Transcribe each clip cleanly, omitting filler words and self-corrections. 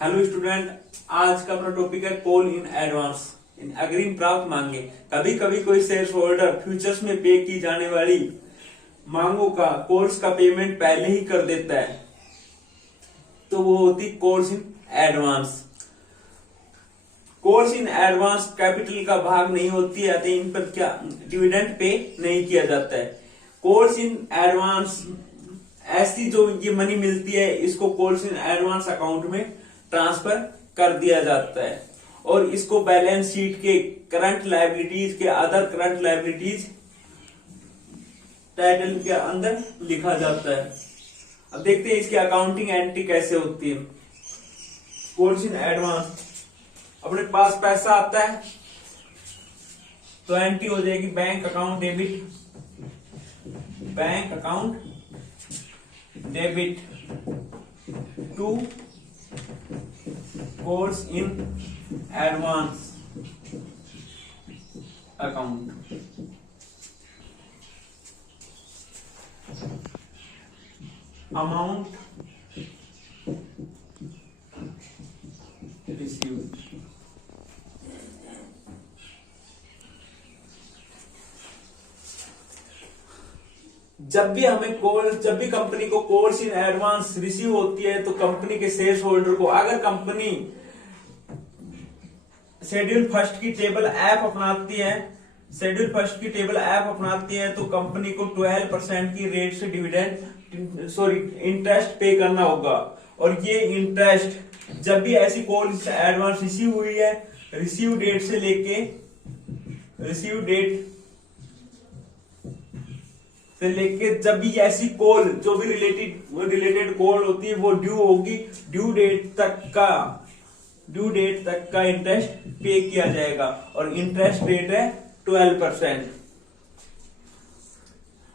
Hello student, आज का अपना टॉपिक है कॉल इन एडवांस इन अग्रिम प्राप्त मांगे। कभी कभी कोई शेयर होल्डर फ्यूचर्स में पे की जाने वाली मांगों का कॉल्स का पेमेंट पहले ही कर देता है, तो वो होती calls in advance. Calls in advance capital का भाग नहीं होती है, अतः इन पर क्या डिविडेंड पे नहीं किया जाता है। कॉल्स इन एडवांस ऐसी जो ये मनी मिलती है, इसको कॉल्स इन एडवांस अकाउंट में ट्रांसफर कर दिया जाता है और इसको बैलेंस शीट के करंट लायबिलिटीज के अदर करंट लायबिलिटीज टाइटल के अंदर लिखा जाता है। अब देखते हैं इसकी अकाउंटिंग एंट्री कैसे होती है। कॉल्स इन एडवांस, अपने पास पैसा आता है तो एंट्री हो जाएगी bank account debit, bank account debit to calls in advance account. Amount received, जब भी कंपनी को कॉल्स इन एडवांस रिसीव होती है तो कंपनी के शेयर होल्डर को, अगर कंपनी शेड्यूल फर्स्ट की टेबल ऐप अपनाती है तो कंपनी को 12% की रेट से इंटरेस्ट पे करना होगा। और ये इंटरेस्ट जब भी ऐसी कॉल एडवांस रिसीव हुई है, रिसीव डेट से लेके जब भी ऐसी कॉल जो भी रिलेटेड कॉल होती है वो ड्यू होगी, ड्यू डेट तक का इंटरेस्ट पे किया जाएगा और इंटरेस्ट रेट है 12%।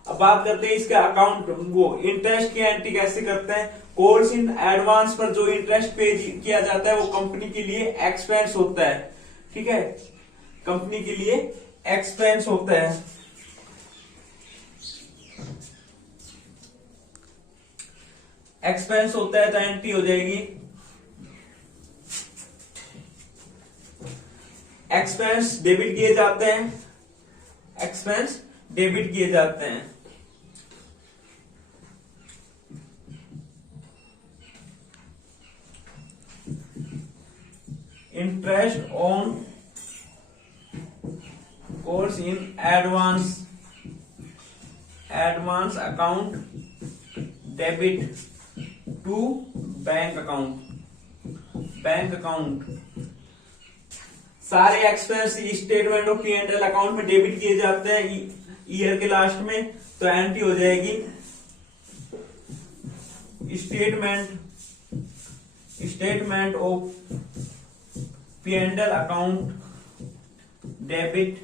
अब बात करते हैं इसके अकाउंट, वो इंटरेस्ट की एंट्री कैसे करते हैं। कॉल्स इन एडवांस पर जो इंटरेस्ट पे किया जाता है वो कंपनी के लिए एक्सपेंस होता है। ठीक है, कंपनी के लिए एक्सपेंस होता है। एक्सपेंस होता है तो एंट्री हो जाएगी एक्सपेंस डेबिट किए जाते हैं, एक्सपेंस डेबिट किए जाते हैं। Interest on calls in advance account debit to bank account. सारे expense statement of P&L account में डेबिट किए जाते हैं ईयर के लास्ट में, तो एंट्री हो जाएगी statement of P&L account debit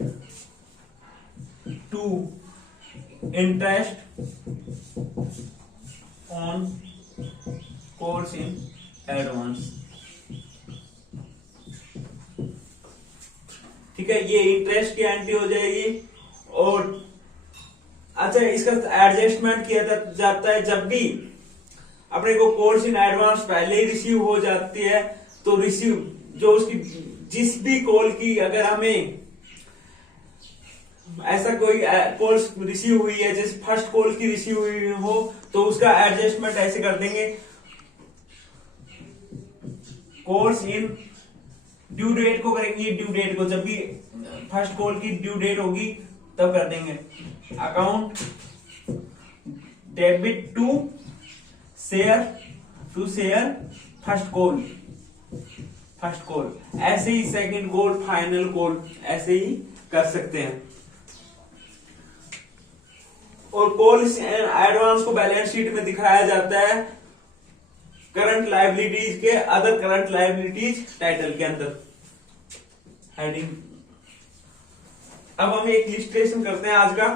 to interest on calls in advance. ठीक है, ये इंटरेस्ट की एंट्री हो जाएगी। और अच्छा, इसका एडजस्टमेंट किया जाता है जब भी अपने को कॉल्स इन एडवांस पहले ही रिसीव हो जाती है, तो जो उसकी जिस भी कॉल की अगर हमें ऐसा कोई कॉल्स रिसीव हुई है, जैसे फर्स्ट कॉल की रिसीव हुई हो, तो उसका एडजस्टमेंट ऐसे कर देंगे, कॉल्स इन ड्यू डेट को करेंगे, ड्यू डेट को जब भी फर्स्ट कॉल की ड्यू डेट होगी तब कर देंगे account debit to share first call. ऐसे ही सेकंड कॉल, फाइनल कॉल ऐसे ही कर सकते हैं। और कॉल्स एडवांस को बैलेंस शीट में दिखाया जाता है करंट लायबिलिटीज के अदर करंट लायबिलिटीज टाइटल के अंदर हेडिंग। अब हम एक इलिस्ट्रेशन करते हैं आज का।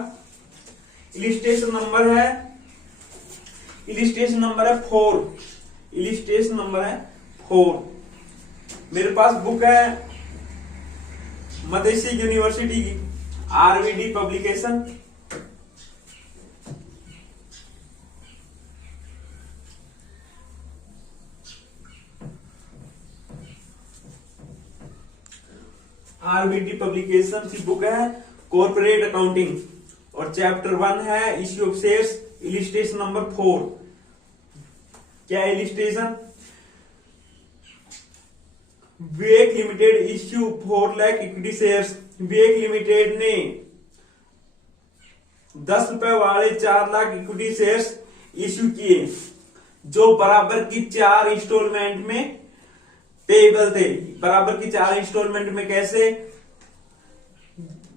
इलिस्ट्रेशन नंबर है 4। मेरे पास बुक है मदेशी यूनिवर्सिटी की RVD पब्लिकेशन, आरबीडी पब्लिकेशन की बुक है कॉर्पोरेट अकाउंटिंग, और चैप्टर 1 है issue of shares, illustration number 4। क्या illustration? Vivek limited issue 4 lakh equity shares. Vivek limited ने 10 रुपए वाले 4 लाख इक्विटी शेयर्स इश्यू किए, जो बराबर की 4 इंस्टॉलमेंट में पेएबल थे। बराबर की 4 इंस्टॉलमेंट में कैसे?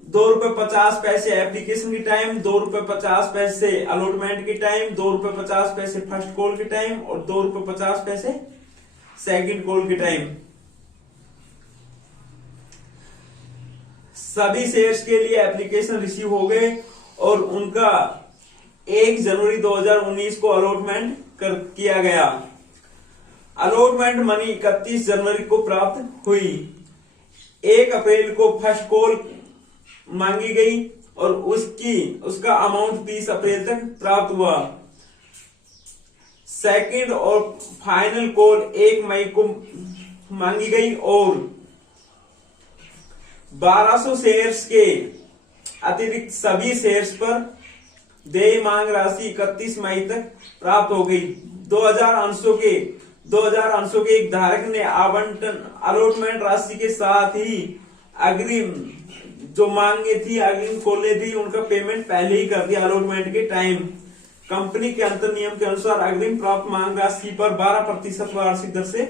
2 रुपए 50 पैसे एप्लीकेशन की टाइम, 2 रुपए 50 पैसे अलॉटमेंट की टाइम, 2 रुपए 50 पैसे फर्स्ट कॉल की टाइम, और 2 रुपए 50 पैसे सेकंड कॉल की टाइम। सभी शेयर्स के लिए एप्लीकेशन रिसीव हो गए और उनका 1 जनवरी 2019 को अलॉटमेंट किया गया। अलॉटमेंट मनी 31 जनवरी को प्राप्त हुई। 1 अप्रैल को फर्स्ट कॉल मांगी गई और उसका अमाउंट 30 अप्रैल तक प्राप्त हुआ। सेकंड और फाइनल कॉल 1 मई को मांगी गई और 1200 शेयर्स के अतिरिक्त सभी शेयर्स पर देय मांग राशि 31 मई तक प्राप्त हो गई। 2000 अंशों के एक धारक ने आवंटन अलॉटमेंट राशि के साथ ही अग्रिम जो मांगे थी, अग्रिम कॉलें थी, उनका पेमेंट पहले ही कर दिया अलॉटमेंट के टाइम। कंपनी के अंतर नियम के अनुसार अग्रिम प्राप्त मांग राशि पर 12% वार्षिक दर से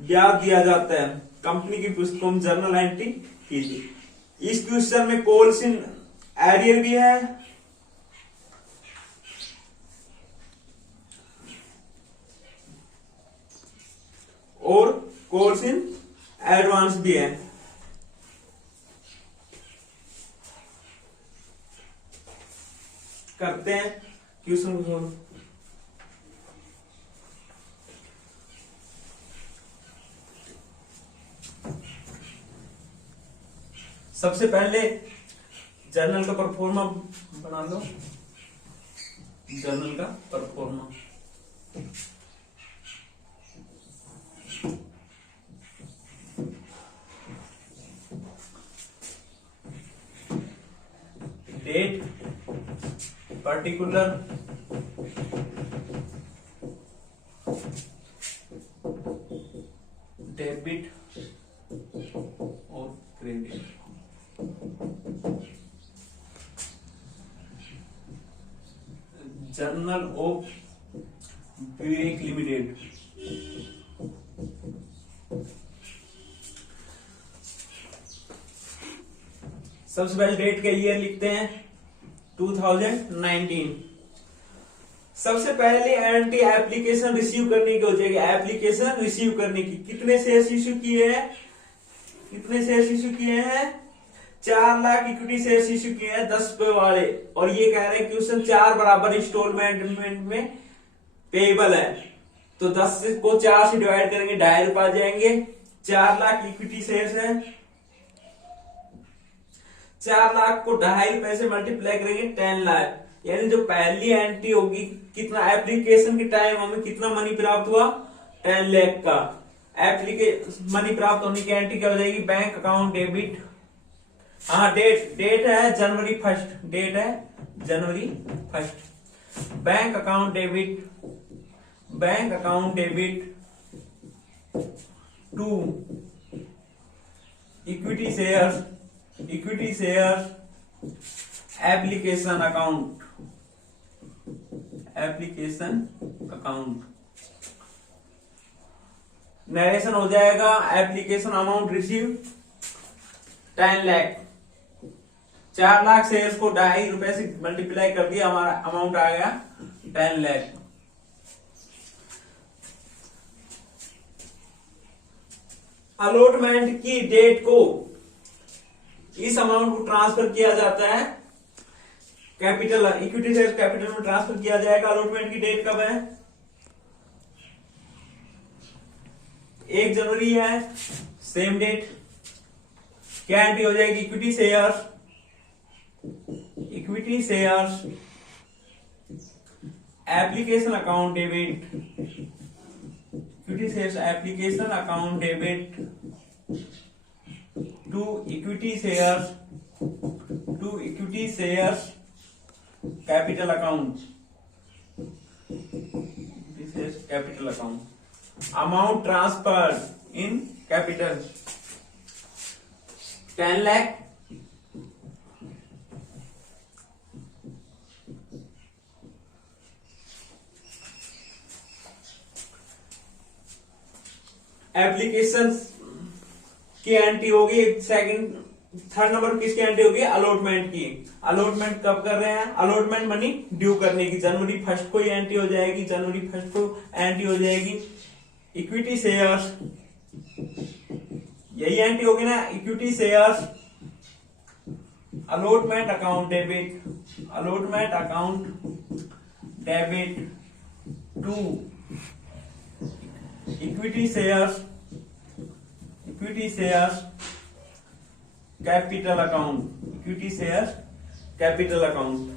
ब्याज दिया जाता है। कंपनी की पुस्तकों में जर्नल एंट्री कीजिए। इस क्वेश्चन में कॉल्स इन एरियर भी है और कॉल्स इन एडवांस भी है। करते हैं क्वेश्चन को सोल्व। सबसे पहले जर्नल का परफॉर्मा बना लो। जर्नल का परफॉर्मा डेट, पर्टिकुलर, डेबिट और credit. Journal of Vivek limited. सबसे पहले डेट का ईयर लिखते हैं 2019। सबसे पहले एंटी एप्लीकेशन रिसीव करने की हो जाएगी। एप्लीकेशन रिसीव करने की कितने शेयर्स इश्यू किए हैं? कितने शेयर्स इश्यू किए हैं? 4 लाख इक्विटी शेयर्स इश्यू किए हैं 10 रुपए वाले, और ये कह रहे हैं क्वेश्चन 4 बराबर इंस्टॉलमेंट में पेएबल है, तो 10 को 4 से डिवाइड करेंगे 2.5 रुपए आ जाएंगे। 4 लाख इक्विटी शेयर्स है, 4 लाख को 2.5 रुपए से मल्टीप्लाई करेंगे 10 लाख, यानी जो पहली एंट्री होगी कितना एप्लीकेशन के टाइम हमें कितना मनी प्राप्त हुआ? 10 लाख का एप्लीकेशन मनी प्राप्त होने की एंट्री क्या हो जाएगी? Bank account debit. हाँ, डेट है जनवरी 1, डेट है जनवरी 1। Bank account debit to equity shares application account. Narration हो जाएगा application amount receive 10 lakh. 4 lakh shares को 2.5 रुपए से मल्टीप्लाई कर दिया, हमारा अमाउंट आ गया 10 लाख। अलॉटमेंट की डेट को इस अमाउंट को ट्रांसफर किया जाता है कैपिटल, इक्विटी शेयर कैपिटल में ट्रांसफर किया जाएगा। अलॉटमेंट की डेट कब है? 1 जनवरी है, सेम डेट। क्या एंट्री हो जाएगी? Equity shares application account debit, equity shares application account debit to equity shares capital account, this is capital account, amount transferred in capital 10 lakh, application की एंट्री होगी, सेकंड थर्ड नंबर किसकी entry होगी, allotment की। Allotment कब कर रहे हैं, allotment money due करने की, जनवरी 1 को ही एंट्री हो जाएगी, जनवरी 1 को एंट्री हो जाएगी। इक्विटी शेयर्स, यही एंट्री होगी ना, equity shares, allotment account debit, allotment account debit to equity shares capital account, equity shares capital account,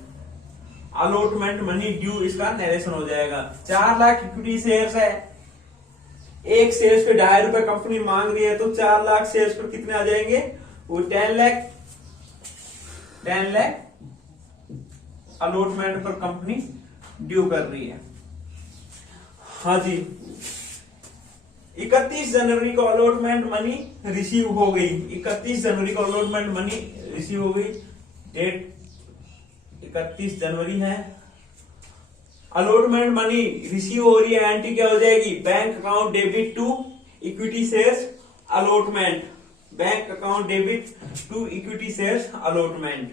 allotment money due, इसका नरेशन हो जाएगा। 4 लाख इक्विटी शेयर्स है, एक शेयर्स पे 2.5 रुपए कंपनी मांग रही है, तो 4 लाख शेयर्स पर कितने आ जाएंगे, वो 10 लाख अलॉटमेंट पर कंपनी ड्यू कर रही है। हाँ जी, 31 जनवरी को अलॉटमेंट मनी रिसीव हो गई, 31 जनवरी को अलॉटमेंट मनी रिसीव हो गई, डेट 31 जनवरी है। अलॉटमेंट मनी रिसीव हो रही है, एंट्री क्या हो जाएगी, bank account debit to equity shares allotment, bank account debit to equity shares allotment,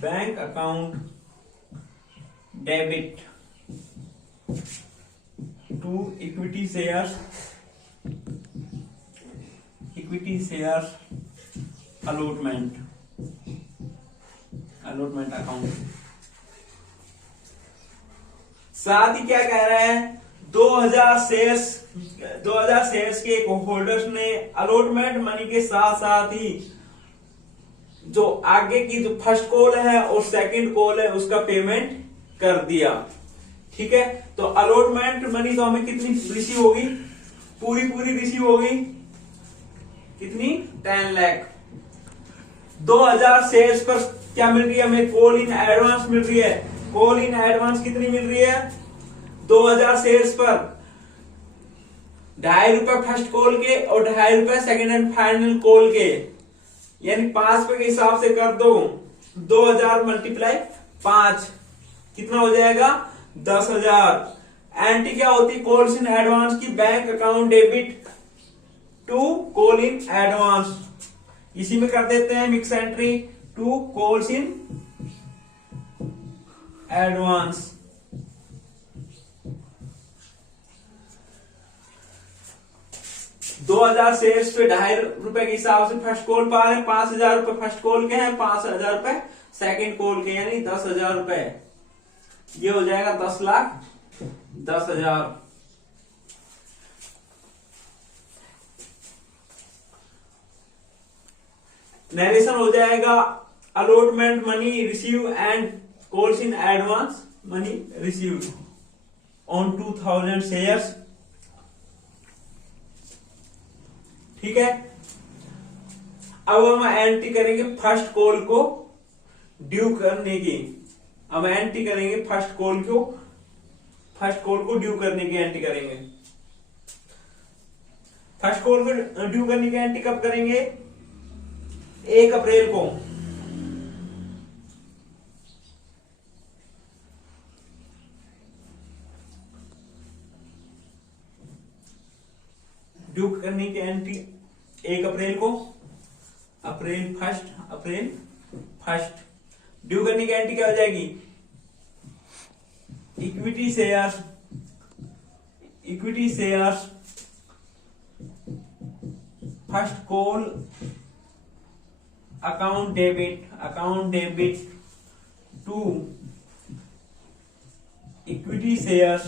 bank account debit to equity shares allotment account. साथ ही क्या कह रहे हैं, 2000 शेयर्स के होल्डर्स ने अलॉटमेंट मनी के साथ साथ ही जो आगे की जो फर्स्ट कॉल है और सेकंड कॉल है उसका पेमेंट कर दिया। ठीक है, तो अलॉटमेंट मनी तो हमें कितनी रिसीव होगी, पूरी रिसीव होगी, कितनी, 10 लाख। 2000 शेयर्स पर क्या मिल रही है हमें, कॉल इन एडवांस मिल रही है। कॉल इन एडवांस कितनी मिल रही है, 2000 शेयर्स पर 2.5 रुपए फर्स्ट कॉल के और 2.5 रुपए सेकेंड एंड फाइनल कॉल के, यानी 5 रुपए के हिसाब से कर दो, 2000 मल्टीप्लाई 5 कितना हो जाएगा, 10,000। एंट्री क्या होती, कॉल्स इन एडवांस की, bank account debit to call in advance, इसी में कर देते हैं mix entry, to calls in advance. दो 2000 शेयर्स पे 2.5 रुपए के हिसाब से फर्स्ट कॉल पा रहे हैं, 5,000 रुपए फर्स्ट कॉल के हैं, 5,000 रुपए सेकेंड कॉल के, यानी 10,000 रुपए, ये हो जाएगा 10,10,000। नरेशन हो जाएगा, allotment money receive and calls in advance money received on 2000 shares. ठीक है, अब हम एंट्री करेंगे फर्स्ट कॉल को ड्यू करने की, हम एंट्री करेंगे फर्स्ट कॉल को ड्यू करने की एंट्री करेंगे। फर्स्ट कॉल को ड्यू करने की एंट्री कब करेंगे, 1 अप्रैल को। ड्यू करने की एंट्री 1 अप्रैल को, अप्रैल फर्स्ट। ड्यू करने की एंट्री क्या हो जाएगी, equity shares first call account debit to equity shares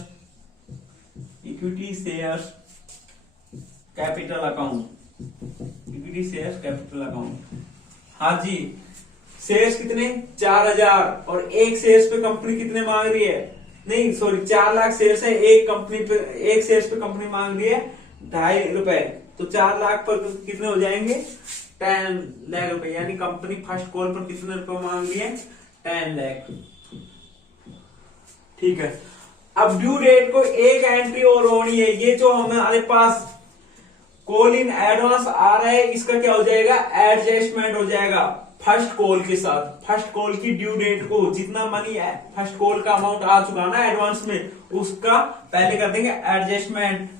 capital account. हाँ जी, शेयर्स कितने, 4,000, और एक शेयर्स पे कंपनी कितने मांग रही है, नहीं सॉरी 4 लाख शेयर्स है, एक शेयर्स पे कंपनी मांग रही है ₹2.5, तो 4 लाख पर कितने हो जाएंगे? 10 लाख रुपए। यानी कंपनी फर्स्ट कॉल पर कितने रुपए मांग रही है? 10 लाख। ठीक है। अब ड्यू डेट को एक एंट्री और होनी है। ये जो हमारे पास कॉल इन एडवांस आ रहा है, इसका क्या हो जाएगा? एडजस्टमेंट हो जाएगा फर्स्ट कॉल के साथ। फर्स्ट कॉल की ड्यू डेट को जितना मनी फर्स्ट कॉल का अमाउंट आ चुका ना एडवांस में, उसका पहले कर देंगे एडजस्टमेंट।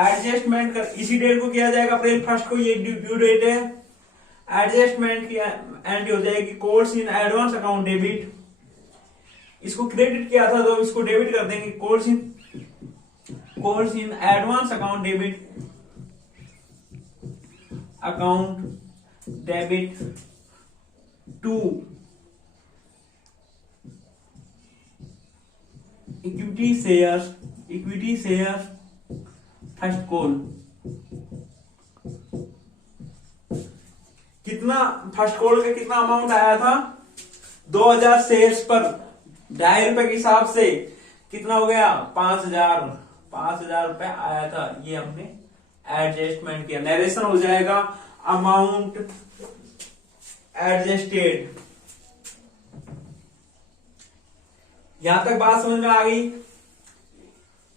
एडजस्टमेंट इसी डेट को किया जाएगा, अप्रैल 1 को ये ड्यू डेट है। एडजस्टमेंट की एंट्री हो जाएगी calls in advance account debit. इसको क्रेडिट किया था तो इसको डेबिट कर देंगे। Calls in advance account debit, account debit to equity share first call. कितना फर्स्ट कॉल का कितना अमाउंट आया था? 2000 शेयर्स पर ₹2.5 के हिसाब से कितना हो गया? 5000 रुपए आया था। ये हमने एडजस्टमेंट किया। नरेशन हो जाएगा अमाउंट एडजस्टेड। यहां तक बात समझ में आ गई?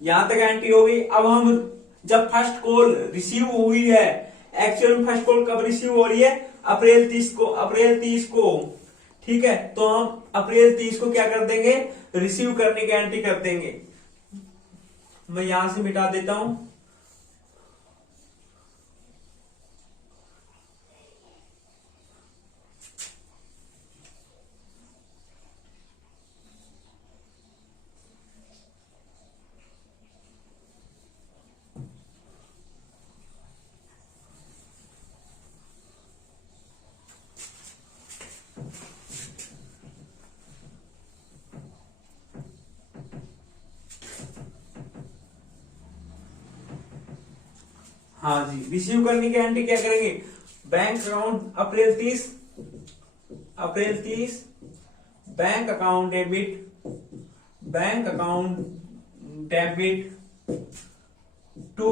यहां तक एंट्री हो गई। अब हम जब फर्स्ट कॉल रिसीव हुई है, एक्चुअल में फर्स्ट कॉल कब रिसीव हो रही है? अप्रैल 30 को। ठीक है, तो हम अप्रैल 30 को क्या कर देंगे? रिसीव करने की एंट्री कर देंगे। मैं यहां से मिटा देता हूं। हाँ जी, रिसीव करने की एंट्री क्या करेंगे? बैंक अकाउंट अप्रैल 30 bank account debit to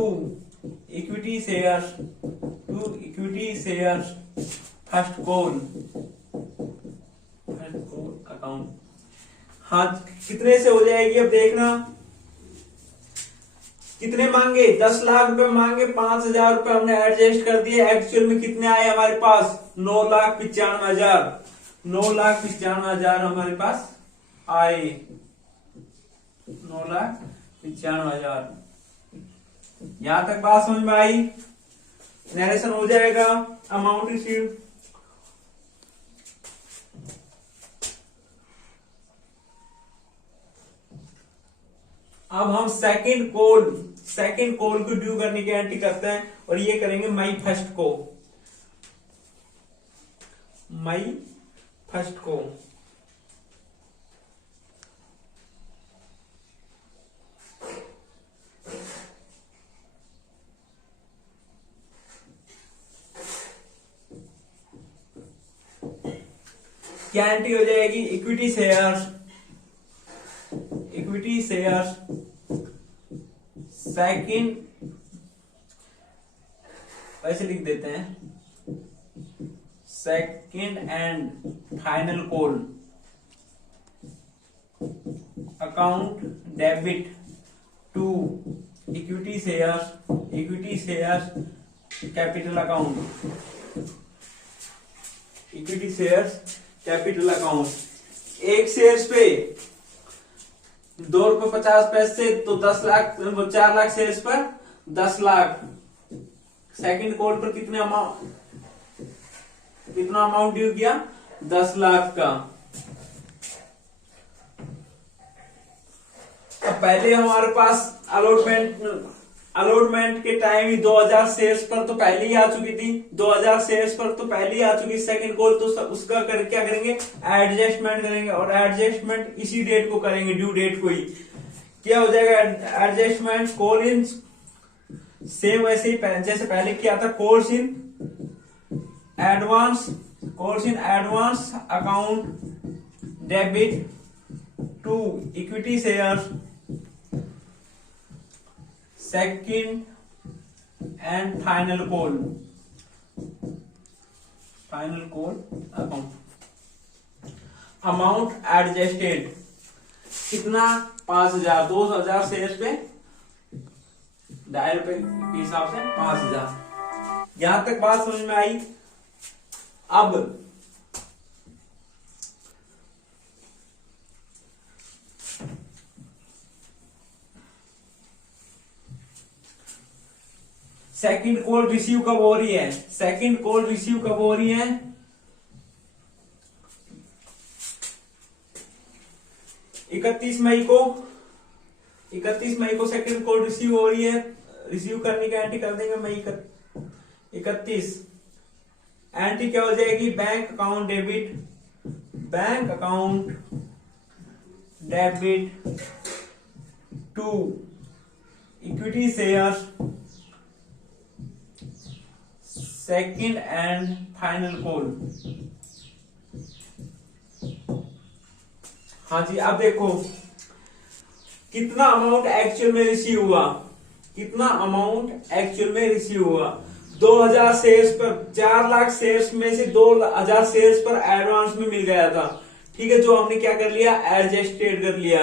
equity shares first call account. हाँ, कितने से हो जाएगी? अब देखना कितने मांगे? 10 लाख रुपए मांगे, 5000 रुपए हमने एडजस्ट कर दिए। एक्चुअल में कितने आए हमारे पास? 9,95,000। 9,95,000 हमारे पास आए। 9,95,000। यहां तक बात समझ में आई? नरेशन हो जाएगा अमाउंट रिसीव। अब हम सेकंड कॉल को ड्यू करने की एंट्री करते हैं और ये करेंगे मई 1 को। क्या एंट्री हो जाएगी? इक्विटी शेयर्स सेकंड, ऐसे लिख देते हैं, second and final call account debit to equity shares capital account. एक शेयर्स पे ₹2.50 तो 10 लाख, 4 लाख शेयर्स पर 10 लाख। सेकंड कॉल पर कितना अमाउंट ड्यू किया? 10 लाख का। अब पहले हमारे पास अलॉटमेंट के टाइम ही 2000 शेयर्स पर तो पहले ही आ चुकी थी। 2000 शेयर्स पर तो पहले ही आ चुकी सेकंड कॉल, तो उसका क्या करेंगे? एडजस्टमेंट करेंगे। और एडजस्टमेंट इसी डेट को करेंगे, ड्यू डेट को ही। क्या हो जाएगा एडजस्टमेंट? कॉल इन सेम वैसे ही जैसे पहले किया था। Calls in advance account debit to equity shares second and final call account. Amount adjusted कितना, 5,000, 2,000 शेयर पे ₹2.5 के हिसाब से 5,000। यहां तक बात समझ में आई। अब सेकंड कॉल रिसीव कब हो रही है? सेकंड कॉल रिसीव कब हो रही है? 31 मई को। 31 मई को सेकंड कॉल रिसीव हो रही है। रिसीव करने की एंट्री कर देंगे मई 31। एंट्री क्या हो जाएगी? Bank account debit to equity share second and final call. हाँ जी, अब देखो कितना अमाउंट एक्चुअल में रिसीव हुआ। 2,000 शेयर्स पर, 4 लाख शेयर्स में से 2,000 शेयर्स पर एडवांस में मिल गया था। ठीक है, जो हमने क्या कर लिया? एडजस्टेड कर लिया।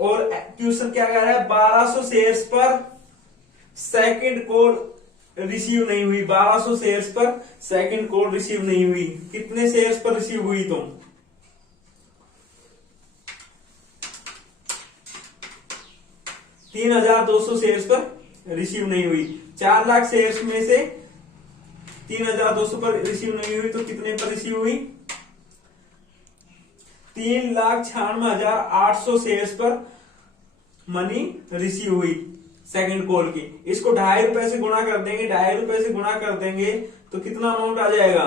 और क्वेश्चन क्या कह रहा है? 1200 शेयर्स पर सेकंड कॉल रिसीव नहीं हुई। 1200 शेयर्स पर सेकंड कॉल रिसीव नहीं हुई। कितने शेयर्स पर रिसीव हुई? तो 3,200 शेयर्स पर रिसीव नहीं हुई। 4 लाख शेयर्स में से 3,200 पर रिसीव नहीं हुई, तो कितने पर रिसीव हुई? 3,96,800 शेयर्स पर मनी रिसीव हुई सेकंड कॉल की। इसको ₹2.5 से गुणा कर देंगे। ₹2.5 से गुणा कर देंगे तो कितना अमाउंट आ जाएगा?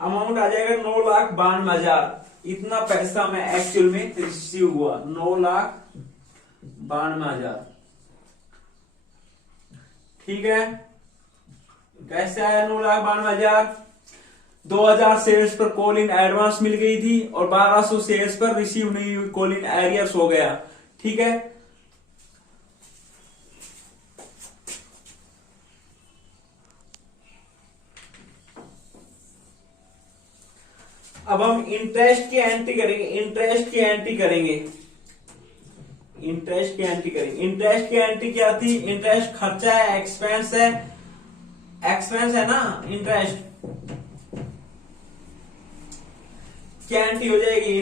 अमाउंट आ जाएगा 9,92,000। इतना पैसा में एक्चुअल में रिसीव हुआ, 9,92,000। ठीक है, कैसे आया 9,92,000? 2,000 शेयर्स पर कॉल इन एडवांस मिल गई थी और 1,200 शेयर्स पर रिसीव नहीं हुई, कॉल इन एरियर्स हो गया। ठीक है, अब हम इंटरेस्ट की एंट्री करेंगे। इंटरेस्ट की एंट्री क्या थी? इंटरेस्ट खर्चा है, एक्सपेंस है ना। इंटरेस्ट क्या एंट्री हो जाएगी?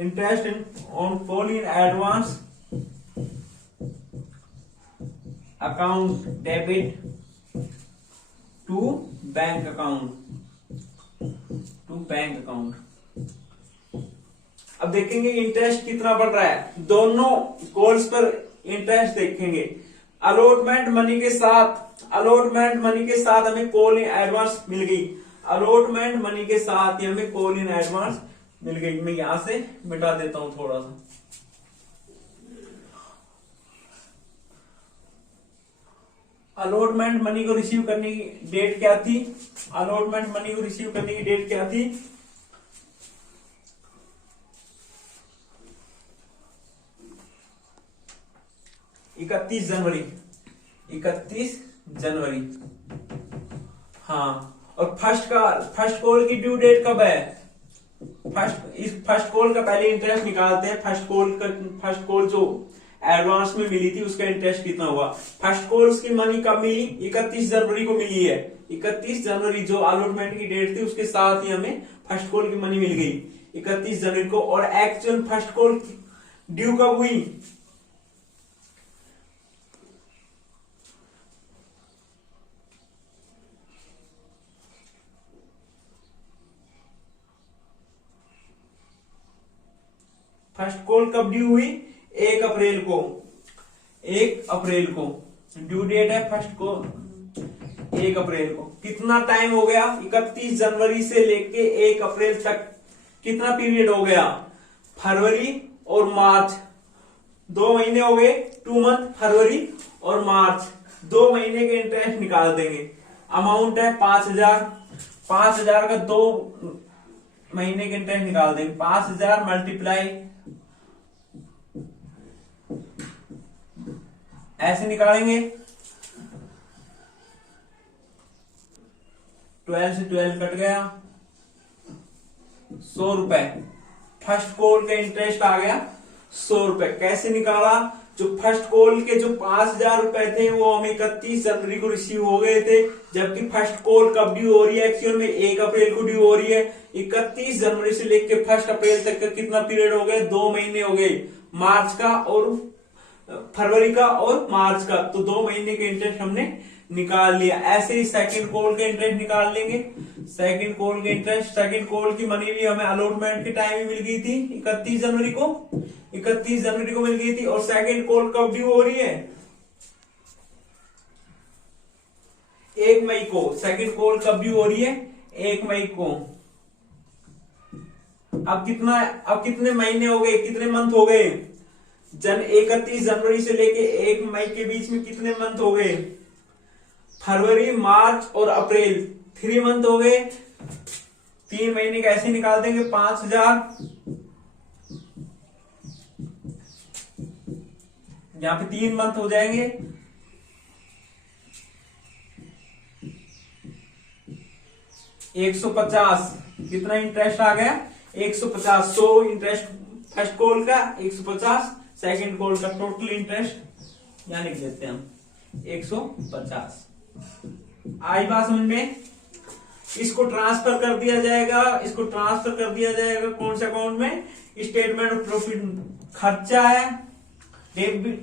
Interest on call in advance account debit to bank account. अब देखेंगे इंटरेस्ट कितना बढ़ रहा है। दोनों कॉल्स पर इंटरेस्ट देखेंगे। अलॉटमेंट मनी के साथ हमें कॉल इन एडवांस मिल गई। मैं यहां से मिटा देता हूं थोड़ा सा। अलॉटमेंट मनी को रिसीव करने की डेट क्या थी? 31 जनवरी। हाँ, और फर्स्ट कॉल की ड्यू डेट कब है? फर्स्ट कॉल का पहले इंटरेस्ट निकालते हैं। फर्स्ट कॉल जो एडवांस में मिली थी उसका इंटरेस्ट कितना हुआ? फर्स्ट कॉल की मनी कब मिली? 31 जनवरी को मिली है। 31 जनवरी जो अलॉटमेंट की डेट थी उसके साथ ही हमें फर्स्ट कॉल की मनी मिल गई 31 जनवरी को। और एक्चुअल फर्स्ट कॉल ड्यू कब हुई? फर्स्ट कॉल कब ड्यू हुई? 1 अप्रैल को। ड्यू डेट है फर्स्ट को 1 अप्रैल को। कितना टाइम हो गया? 31 जनवरी से लेके 1 अप्रैल तक कितना पीरियड हो गया? फरवरी और मार्च 2 महीने हो गए। 2 मंथ, फरवरी और मार्च 2 महीने के इंटरेस्ट निकाल देंगे। अमाउंट है 5,000। 5,000 का 2 महीने के इंटरेस्ट निकाल देंगे। 5,000 मल्टीप्लाई ऐसे निकालेंगे, 12 से 12 कट गया, 100 रुपए। फर्स्ट कॉल का इंटरेस्ट आ गया 100 रुपए। कैसे निकाला? जो फर्स्ट कॉल के जो 5,000 रुपए थे वो हमें 31 जनवरी को रिसीव हो गए थे, जबकि फर्स्ट कॉल कब ड्यू हो रही है? एक्चुअल में 1 अप्रैल को ड्यू हो रही है। 31 जनवरी से लेकर 1 अप्रैल तक का कितना पीरियड हो गया? 2 महीने हो गए, मार्च का और फरवरी का और मार्च का। तो 2 महीने के इंटरेस्ट हमने निकाल लिया। ऐसे ही सेकंड कॉल के इंटरेस्ट निकाल लेंगे। सेकंड कॉल के इंटरेस्ट, सेकंड कॉल की मनी भी हमें अलॉटमेंट के टाइम में मिल गई थी 31 जनवरी को, 31 जनवरी को मिल गई थी। और सेकंड कॉल कब ड्यू हो रही है? 1 मई को। सेकंड कॉल कब ड्यू हो रही है? 1 मई को। अब कितने महीने हो गए, कितने मंथ हो गए? 31 जनवरी से लेके 1 मई के बीच में कितने मंथ हो गए? फरवरी, मार्च और अप्रैल, 3 मंथ हो गए। 3 महीने का ऐसे निकाल देंगे। 5,000 यहां पे 3 मंथ हो जाएंगे। 150 कितना इंटरेस्ट आ गया? 150। 100 इंटरेस्ट फर्स्ट कॉल का, 150 सेकंड कॉल का। टोटल इंटरेस्ट यहां लिख देते हैं हम 150। आई बात समझ में? इसको ट्रांसफर कर दिया जाएगा, इसको ट्रांसफर कर दिया जाएगा कौन से अकाउंट में? Statement of profit. खर्चा है, डेबिट,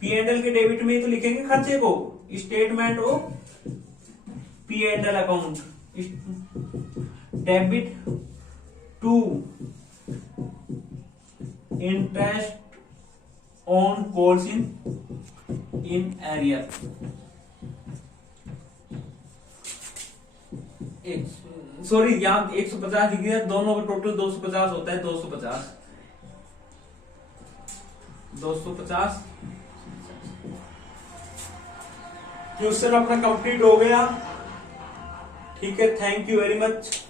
P&L के डेबिट में ही तो लिखेंगे खर्चे को। Statement of P&L account, debit to interest on calls in arrear. Sorry, यहां 150 लिख दिया, दोनों का टोटल 250 होता है। 250 क्वेश्चन अपना कंप्लीट हो गया। ठीक है, थैंक यू वेरी मच।